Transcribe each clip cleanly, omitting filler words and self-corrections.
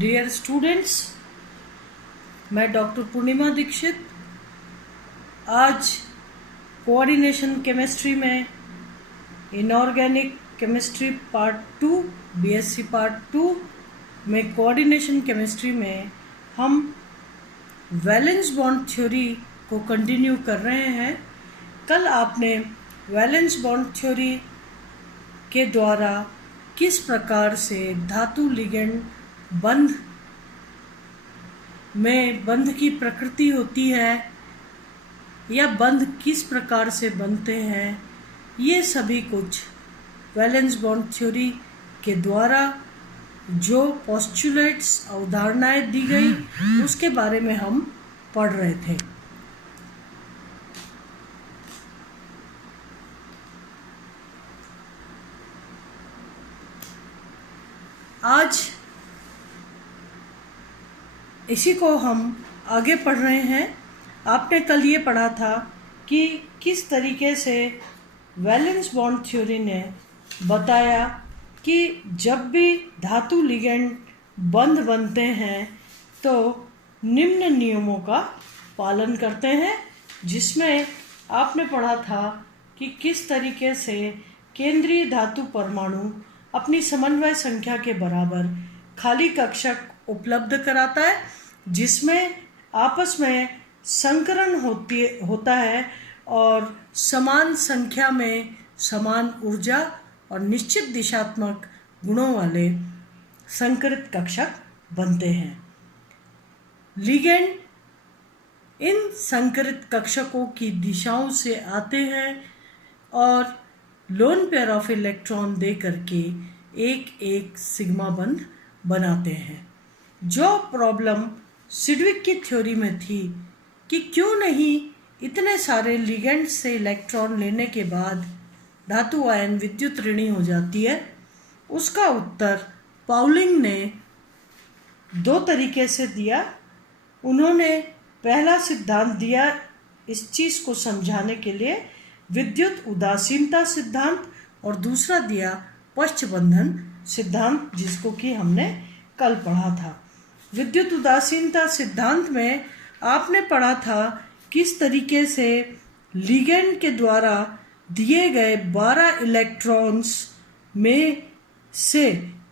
Dear students, मैं doctor पूर्णिमा दीक्षित आज coordination chemistry में inorganic chemistry part 2 BSc part 2 में कोऑर्डिनेशन केमिस्ट्री में हम वैलेंस बॉन्ड थ्योरी को कंटिन्यू कर रहे हैं। कल आपने वैलेंस बॉन्ड थ्योरी के द्वारा किस प्रकार से धातु लिगेंड बंध की प्रकृति होती है या बंध किस प्रकार से बनते हैं, ये सभी कुछ वैलेंस बॉन्ड थ्योरी के द्वारा जो पोस्टुलेट्स अवधारणाएं दी गई उसके बारे में हम पढ़ रहे थे। आज इसी को हम आगे पढ़ रहे हैं। आपने कल ये पढ़ा था कि किस तरीके से वैलेंस बॉन्ड थ्योरी ने बताया कि जब भी धातु लिगेंड बंध बनते हैं तो निम्न नियमों का पालन करते हैं, जिसमें आपने पढ़ा था कि किस तरीके से केंद्रीय धातु परमाणु अपनी समन्वय संख्या के बराबर खाली कक्षक उपलब्ध कराता है, जिसमें आपस में संकरण होता है और समान संख्या में समान ऊर्जा और निश्चित दिशात्मक गुणों वाले संकरित कक्षक बनते हैं। लिगेंड इन संकरित कक्षकों की दिशाओं से आते हैं और लोन पेयर ऑफ इलेक्ट्रॉन दे करके एक एक सिग्मा बंध बनाते हैं। जो प्रॉब्लम सिडविक की थ्योरी में थी कि क्यों नहीं इतने सारे लिगेंड से इलेक्ट्रॉन लेने के बाद धातु आयन विद्युत ऋणी हो जाती है, उसका उत्तर पाउलिंग ने दो तरीके से दिया। उन्होंने पहला सिद्धांत दिया इस चीज़ को समझाने के लिए, विद्युत उदासीनता सिद्धांत, और दूसरा दिया पश्चबंधन सिद्धांत, जिसको कि हमने कल पढ़ा था। विद्युत उदासीनता सिद्धांत में आपने पढ़ा था किस तरीके से लिगेंड के द्वारा दिए गए 12 इलेक्ट्रॉन्स में से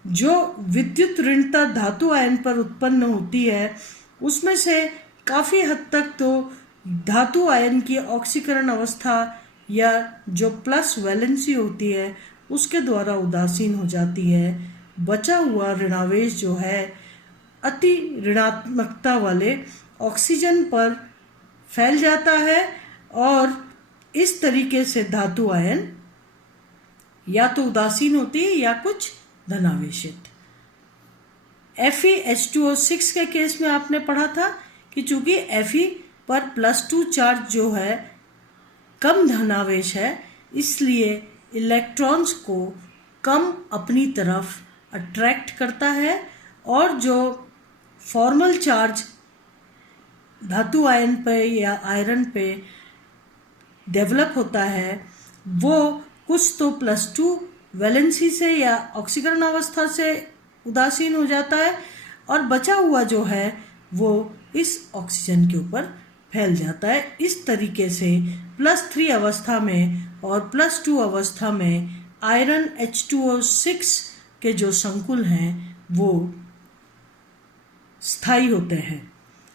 जो विद्युत ऋणता धातु आयन पर उत्पन्न होती है, उसमें से काफ़ी हद तक तो धातु आयन की ऑक्सीकरण अवस्था या जो प्लस वैलेंसी होती है उसके द्वारा उदासीन हो जाती है। बचा हुआ ऋणावेश जो है अति ऋणात्मकता वाले ऑक्सीजन पर फैल जाता है और इस तरीके से धातु आयन या तो उदासीन होती है या कुछ धनावेशित। FeH2O6 के केस में आपने पढ़ा था कि चूंकि Fe पर +2 चार्ज जो है कम धनावेश है, इसलिए इलेक्ट्रॉन्स को कम अपनी तरफ अट्रैक्ट करता है और जो फॉर्मल चार्ज धातु आयन पे या आयरन पे डेवलप होता है वो कुछ तो +2 वैलेंसी से या ऑक्सीकरण अवस्था से उदासीन हो जाता है और बचा हुआ जो है वो इस ऑक्सीजन के ऊपर फैल जाता है। इस तरीके से +3 अवस्था में और +2 अवस्था में आयरन H2O6 के जो संकुल हैं वो स्थायी होते हैं,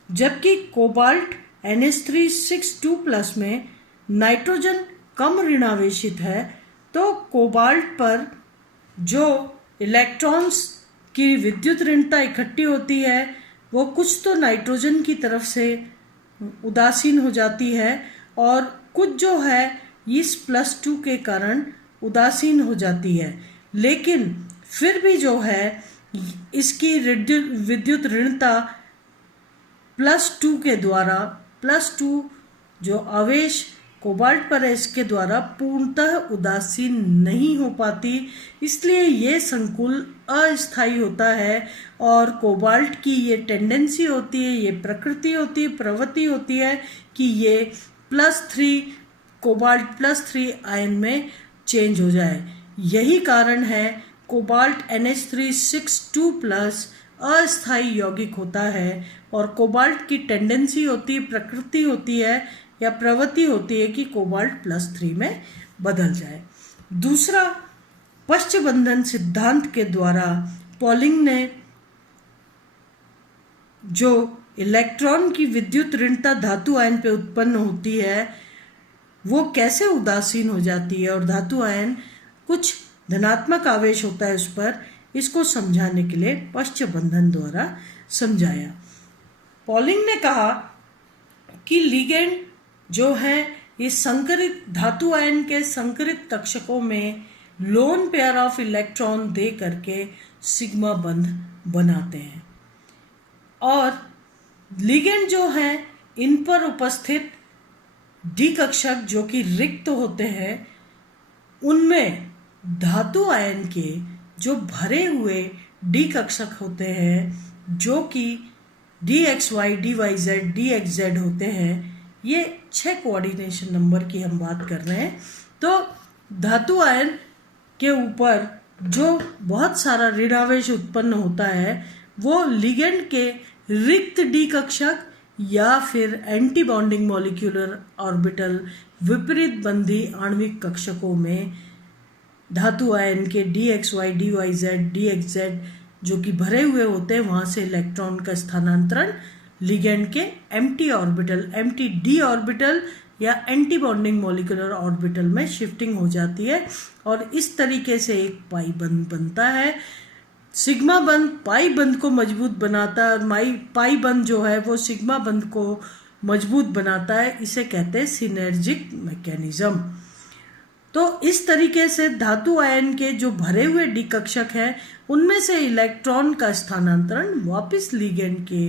जबकि कोबाल्ट NH3 में नाइट्रोजन कम ऋणावेशित है, तो कोबाल्ट पर जो इलेक्ट्रॉन्स की विद्युत ऋणता इकट्ठी होती है वो कुछ तो नाइट्रोजन की तरफ से उदासीन हो जाती है और कुछ जो है इस +2 के कारण उदासीन हो जाती है, लेकिन फिर भी जो है इसकी विद्युत ऋणता +2 के द्वारा +2 जो आवेश कोबाल्ट पर है इसके द्वारा पूर्णतः उदासीन नहीं हो पाती, इसलिए ये संकुल अस्थायी होता है और कोबाल्ट की ये टेंडेंसी होती है, ये प्रकृति होती है, प्रवृत्ति होती है कि ये +3 कोबाल्ट +3 आयन में चेंज हो जाए। यही कारण है कोबाल्ट NH3 6 2+ अस्थायी यौगिक होता है और कोबाल्ट की टेंडेंसी होती है, प्रकृति होती है या प्रवृत्ति होती है कि कोबाल्ट +3 में बदल जाए। दूसरा, पश्चबंधन सिद्धांत के द्वारा पॉलिंग ने जो इलेक्ट्रॉन की विद्युत ऋणता धातु आयन पे उत्पन्न होती है वो कैसे उदासीन हो जाती है और धातु आयन कुछ धनात्मक आवेश होता है उस पर, इसको समझाने के लिए पश्चबंधन द्वारा समझाया। पॉलिंग ने कहा कि लिगेंड जो है ये संकरित धातु आयन के संकरित कक्षकों में लोन पेयर ऑफ इलेक्ट्रॉन दे करके सिग्मा बंध बनाते हैं और लिगेंड जो है इन पर उपस्थित डी कक्षक जो कि रिक्त होते हैं उनमें धातु आयन के जो भरे हुए डी कक्षक होते हैं जो कि DXY, DYZ, DXZ होते हैं, ये 6 कोऑर्डिनेशन नंबर की हम बात कर रहे हैं। तो धातु आयन के ऊपर जो बहुत सारा ऋणावेश उत्पन्न होता है वो लिगेंड के रिक्त डी कक्षक या फिर एंटी बॉन्डिंग मॉलिक्यूलर ऑर्बिटल विपरीत बंधी आणविक कक्षकों में धातु आयन के DXY, DYZ, DXZ जो कि भरे हुए होते हैं वहाँ से इलेक्ट्रॉन का स्थानांतरण लिगेंड के empty orbital, empty D orbital या एंटी बॉन्डिंग मॉलिक्यूलर ऑर्बिटल में शिफ्टिंग हो जाती है और इस तरीके से एक पाई बंध बनता है। सिग्मा बंध पाई बंध को मजबूत बनाता है और पाई बंध जो है वो सिग्मा बंध को मजबूत बनाता है, इसे कहते हैं सिनर्जिक मैकेनिज्म। तो इस तरीके से धातु आयन के जो भरे हुए डी कक्षक हैं उनमें से इलेक्ट्रॉन का स्थानांतरण वापस लिगेंड के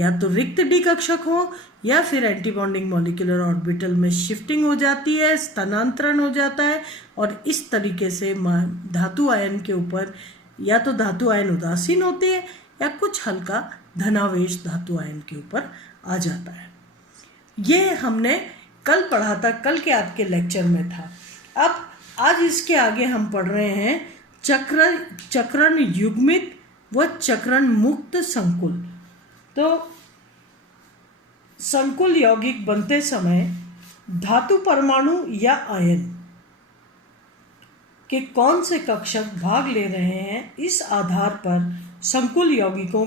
या तो रिक्त डी कक्षक हो या फिर एंटी बॉन्डिंग मॉलिक्यूलर ऑर्बिटल में शिफ्टिंग हो जाती है, स्थानांतरण हो जाता है और इस तरीके से धातु आयन के ऊपर या तो धातु आयन उदासीन होती है या कुछ हल्का धनावेश धातु आयन के ऊपर आ जाता है। ये हमने कल पढ़ा था, कल के आपके लेक्चर में था। अब आज इसके आगे हम पढ़ रहे हैं चक्रण युग्मित व चक्रण मुक्त संकुल। तो संकुल यौगिक बनते समय धातु परमाणु या आयन के कौन से कक्षक भाग ले रहे हैं, इस आधार पर संकुल यौगिकों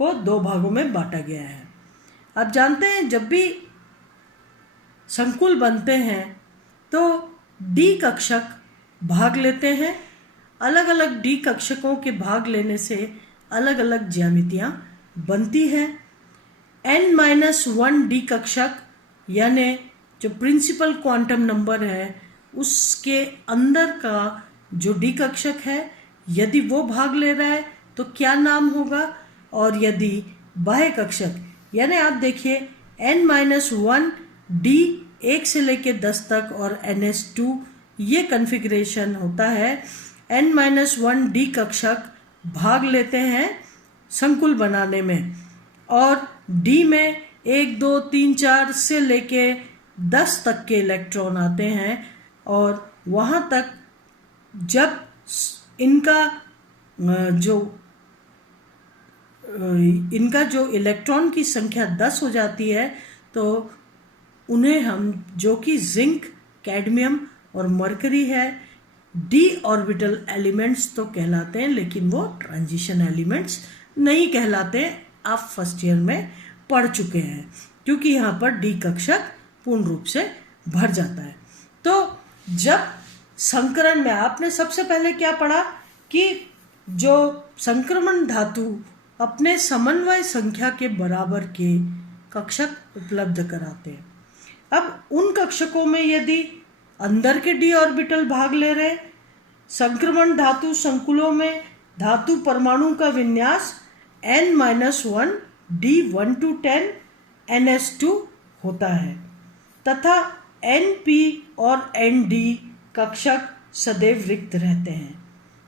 को 2 भागों में बांटा गया है। आप जानते हैं जब भी संकुल बनते हैं तो डी कक्षक भाग लेते हैं। अलग अलग डी कक्षकों के भाग लेने से अलग अलग ज्यामितियां बनती हैं। n-1 डी कक्षक यानी जो प्रिंसिपल क्वांटम नंबर है उसके अंदर का जो डी कक्षक है यदि वो भाग ले रहा है तो क्या नाम होगा, और यदि बाह्य कक्षक यानी आप देखिए n-1 डी 1 से लेके 10 तक और ns2 ये कॉन्फ़िगरेशन होता है। n-1 डी कक्षक भाग लेते हैं संकुल बनाने में और डी में 1, 2, 3, 4 से लेके 10 तक के इलेक्ट्रॉन आते हैं और वहाँ तक जब इनका जो इलेक्ट्रॉन की संख्या 10 हो जाती है तो उन्हें हम जो कि जिंक, कैडमियम और मरकरी है डी ऑर्बिटल एलिमेंट्स तो कहलाते हैं, लेकिन वो ट्रांजिशन एलिमेंट्स नहीं कहलाते। आप फर्स्ट ईयर में पढ़ चुके हैं क्योंकि यहाँ पर डी कक्षक पूर्ण रूप से भर जाता है। तो जब संकरण में आपने सबसे पहले क्या पढ़ा कि जो संक्रमण धातु अपने समन्वय संख्या के बराबर के कक्षक उपलब्ध कराते हैं। अब उन कक्षकों में यदि अंदर के डी ऑर्बिटल भाग ले रहे, संक्रमण धातु संकुलों में धातु परमाणु का विन्यास n-1 d1 to 10 ns2 होता है तथा np और nd कक्षक सदैव रिक्त रहते हैं।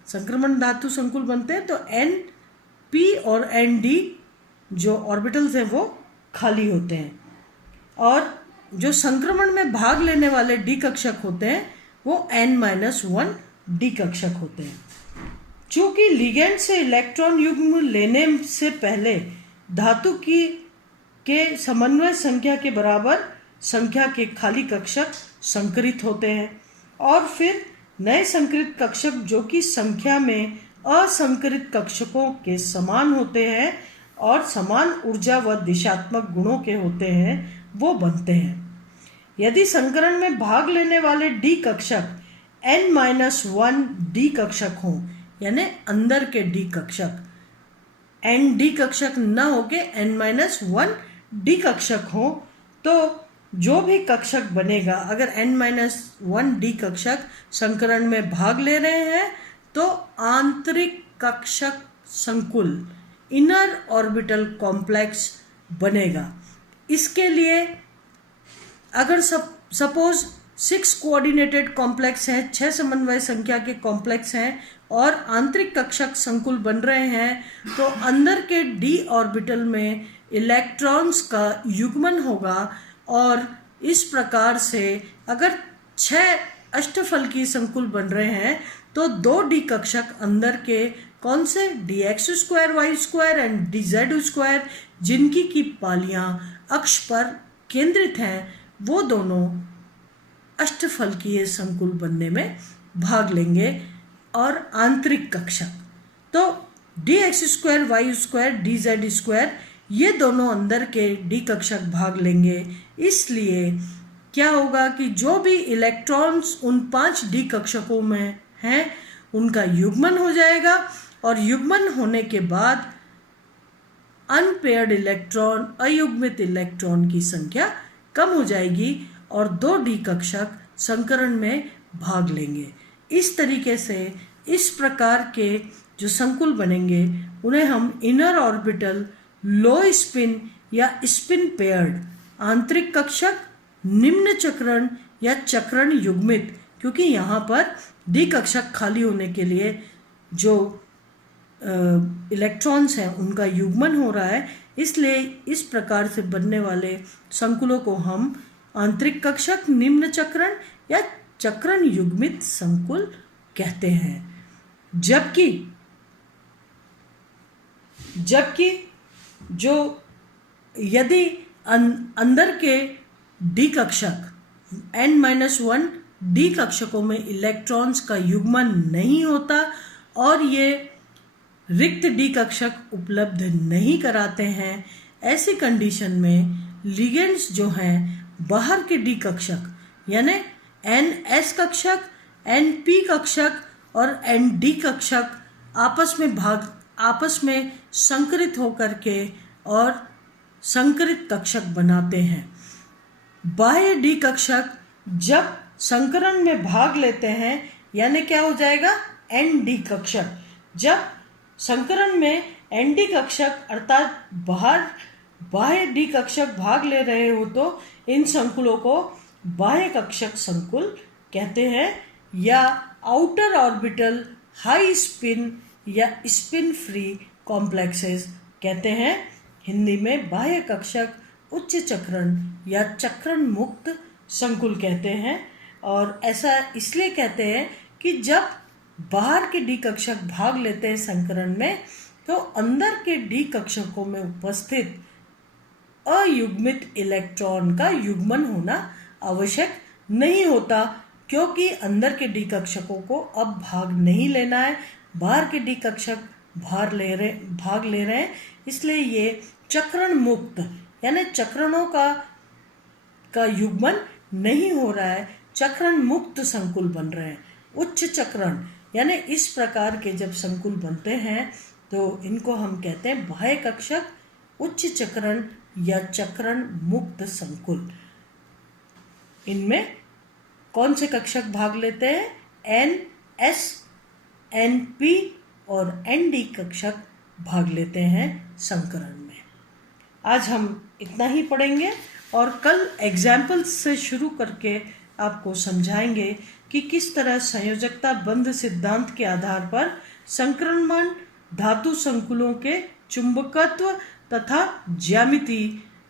संक्रमण धातु संकुल बनते हैं तो np और nd जो ऑर्बिटल्स हैं वो खाली होते हैं और जो संक्रमण में भाग लेने वाले डी कक्षक होते हैं वो n-1 डी कक्षक होते हैं। चूंकि लिगेंड से इलेक्ट्रॉन युग्म लेने से पहले धातु की के समन्वय संख्या के बराबर संख्या के खाली कक्षक संकरित होते हैं और फिर नए संकरित कक्षक जो कि संख्या में असंकरित कक्षकों के समान होते हैं और समान ऊर्जा व दिशात्मक गुणों के होते हैं वो बनते हैं। यदि संकरण में भाग लेने वाले डी कक्षक n-1 डी कक्षक हों, यानी अंदर के डी कक्षक n डी कक्षक न होके n-1 डी कक्षक हो, तो जो भी कक्षक बनेगा, अगर n-1 डी कक्षक संकरण में भाग ले रहे हैं तो आंतरिक कक्षक संकुल इनर ऑर्बिटल कॉम्प्लेक्स बनेगा। इसके लिए अगर सपोज 6 कोऑर्डिनेटेड कॉम्प्लेक्स हैं, 6 समन्वय संख्या के कॉम्प्लेक्स हैं और आंतरिक कक्षक संकुल बन रहे हैं, तो अंदर के डी ऑर्बिटल में इलेक्ट्रॉन्स का युग्मन होगा और इस प्रकार से अगर 6 अष्टफलकीय संकुल बन रहे हैं तो 2 डी कक्षक अंदर के कौन से dx²y² एंड dz², जिनकी की पालियां अक्ष पर केंद्रित हैं, वो दोनों अष्टफलकीय संकुल बनने में भाग लेंगे। और आंतरिक कक्षक तो dx²y² dz² ये दोनों अंदर के डी कक्षक भाग लेंगे। इसलिए क्या होगा कि जो भी इलेक्ट्रॉन्स उन 5 डी कक्षकों में हैं उनका युग्मन हो जाएगा और युग्मन होने के बाद अनपेयर्ड इलेक्ट्रॉन, अयुग्मित इलेक्ट्रॉन की संख्या कम हो जाएगी और 2 डी कक्षक संकरण में भाग लेंगे। इस तरीके से इस प्रकार के जो संकुल बनेंगे उन्हें हम इनर ऑर्बिटल, लो स्पिन या स्पिन पेयर्ड, आंतरिक कक्षक, निम्न चक्रण या चक्रण युग्मित, क्योंकि यहाँ पर डी कक्षक खाली होने के लिए जो इलेक्ट्रॉन्स हैं उनका युग्मन हो रहा है, इसलिए इस प्रकार से बनने वाले संकुलों को हम आंतरिक कक्षक, निम्न चक्रण या चक्रण युग्मित संकुल कहते हैं। जबकि जो यदि अंदर के डी कक्षक n-1 डी कक्षकों में इलेक्ट्रॉन्स का युग्मन नहीं होता और ये रिक्त डी कक्षक उपलब्ध नहीं कराते हैं, ऐसी कंडीशन में लिगेंड्स जो हैं बाहर के डी कक्षक यानी ns कक्षक, np कक्षक और nd कक्षक आपस में संकरित होकर के और संकरित कक्षक बनाते हैं। बाह्य डी कक्षक जब संकरण में भाग लेते हैं यानी क्या हो जाएगा, nd कक्षक। जब संकरण में nd कक्षक अर्थात बाह्य डी कक्षक भाग ले रहे हो तो इन संकुलों को बाह्य कक्षक संकुल कहते हैं या आउटर ऑर्बिटल हाई स्पिन या स्पिन फ्री कॉम्प्लेक्सेस कहते हैं। हिंदी में बाह्य कक्षक, उच्च चक्रण या चक्रण मुक्त संकुल कहते हैं। और ऐसा इसलिए कहते हैं कि जब बाहर के डी कक्षक भाग लेते हैं संकरण में तो अंदर के डी कक्षकों में उपस्थित अयुग्मित इलेक्ट्रॉन का युग्मन होना आवश्यक नहीं होता, क्योंकि अंदर के डी कक्षकों को अब भाग नहीं लेना है, बाहर के डी कक्षक भाग ले रहे हैं। इसलिए ये चक्रण मुक्त यानी चक्रणों का युग्मन नहीं हो रहा है, चक्रण मुक्त संकुल बन रहे हैं। उच्च चक्रण यानी इस प्रकार के जब संकुल बनते हैं तो इनको हम कहते हैं बाह्य कक्षक, उच्च चक्रण या चक्रण मुक्त संकुल। इनमें कौन से कक्षक भाग लेते हैं, n, s, np और nd कक्षक भाग लेते हैं संकरण में। आज हम इतना ही पढ़ेंगे और कल एग्जाम्पल्स से शुरू करके आपको समझाएंगे कि किस तरह संयोजकता बंध सिद्धांत के आधार पर संक्रमण धातु संकुलों के चुंबकत्व तथा ज्यामिति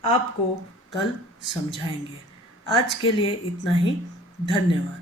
आपको कल समझाएंगे। आज के लिए इतना ही, धन्यवाद।